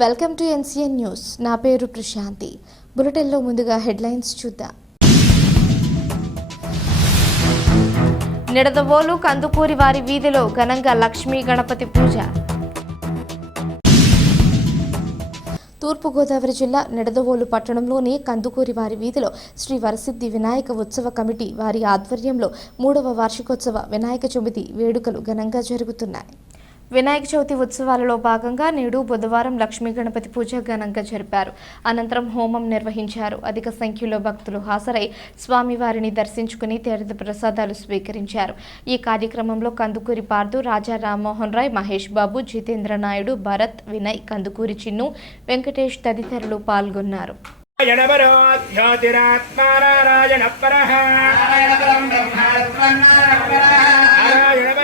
Welcome to NCN news. నా పేరు ప్రశాంతి. బులెటిన్లో ముందుగా హెడ్లైన్స్ చూద్దాం. నిడదవోలు కందుకూరి వారి వీధిలో ఘనంగా లక్ష్మీ గణపతి పూజ. తూర్పుగోదావరి జిల్లా నిడదవోలు పట్టణంలోని కందుకూరి వారి వీధిలో శ్రీ వరసిద్ధి వినాయక ఉత్సవ కమిటీ వారి ఆధ్వర్యంలో మూడవ వార్షికోత్సవ వినాయక చవితి వేడుకలు ఘనంగా జరుగుతున్నాయి. వినాయక చవితి ఉత్సవాలలో భాగంగా నేడు బుధవారం లక్ష్మీ గణపతి పూజ ఘనంగా జరిపారు. అనంతరం హోమం నిర్వహించారు. అధిక సంఖ్యలో భక్తులు హాజరై స్వామివారిని దర్శించుకుని తీర్థ ప్రసాదాలు స్వీకరించారు. ఈ కార్యక్రమంలో కందుకూరి పార్దు రాజా రామ్మోహన్ రాయ్ మహేష్ బాబు జితేంద్ర నాయుడు భరత్ వినయ్ కందుకూరి చిన్ను వెంకటేష్ తదితరులు పాల్గొన్నారు. నారాయణ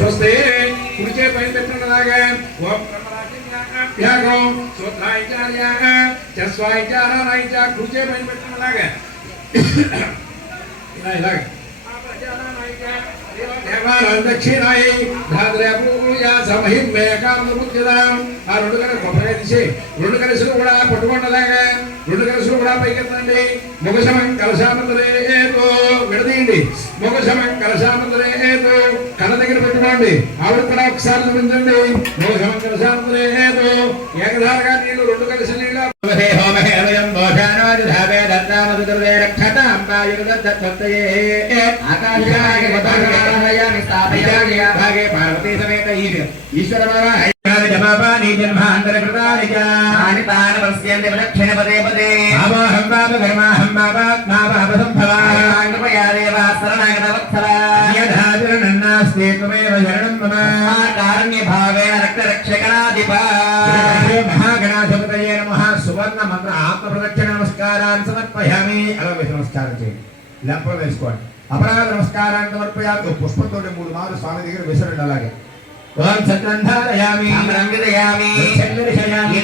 స్వస్తి కుడిచే పైన పెట్టినలాగా ఓం బ్రహ్మరాజ్యాభ్యాగం శోద్ధాయిచార్య చస్వాయిచారాయచ కుడిచే పైన పెట్టినలాగా ఇలా ఇలాగ దేవాలయం దక్షిణాయ భాద్ర పూజ ఆ రెండు కల కొబ్బరి తీసి రెండు కలసులు కూడా పట్టుకుండలాగా రెండు కలసులు కూడా పైకెత్తండి. ముఖశమం కలశామంతరేతో విడదీయండి. ముఖశమం కలశామంతరేతో కళ్ళ దగ్గర పెట్టుకోండి. ఆవిడ కూడా ఒకసారి చూపించండి. ముఖశమం కలశామంతరేతో ఏకధారగా నీళ్ళు రెండు కలిసి రక్షతాం వాయుర్దత్తత్తయే ఆకాశాయ మతాయామి స్థాపయామి భాగే పార్వతీ సమేత ఈశ్వరమాయ జపాపాని జన్మాంతరకృతాని తాని తాని పశ్యంతి విలక్షణ పదే పదే అమోహం బాబ ధర్మాహం బాబాత్మా బాబ సంభవా కృపయా దేవా శరణాగత వత్సల యథాచరణన్నాస్తే త్వమేవ శరణం మమ కారుణ్య భావేన రక్త రక్షకణాధిపా నమస్కారాన్ని సమర్పయామి అలా వేసి నమస్కారం చేయండి. లెంపలు వేసుకోండి. అపరాధ నమస్కారాన్ని సమర్పయామి ఓ పుష్పంతో మూడు మార్లు స్వామి దగ్గర విసరండి అలాగే. ఓం సత్రంధారయామి రంగిదయామి చంద్రశయామి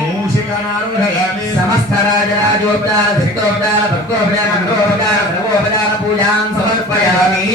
మూషికానారోహయామి. సమస్త రాజరాజోపచార ధృతోపచార భక్తోపచార పూజాం సమర్పయామి.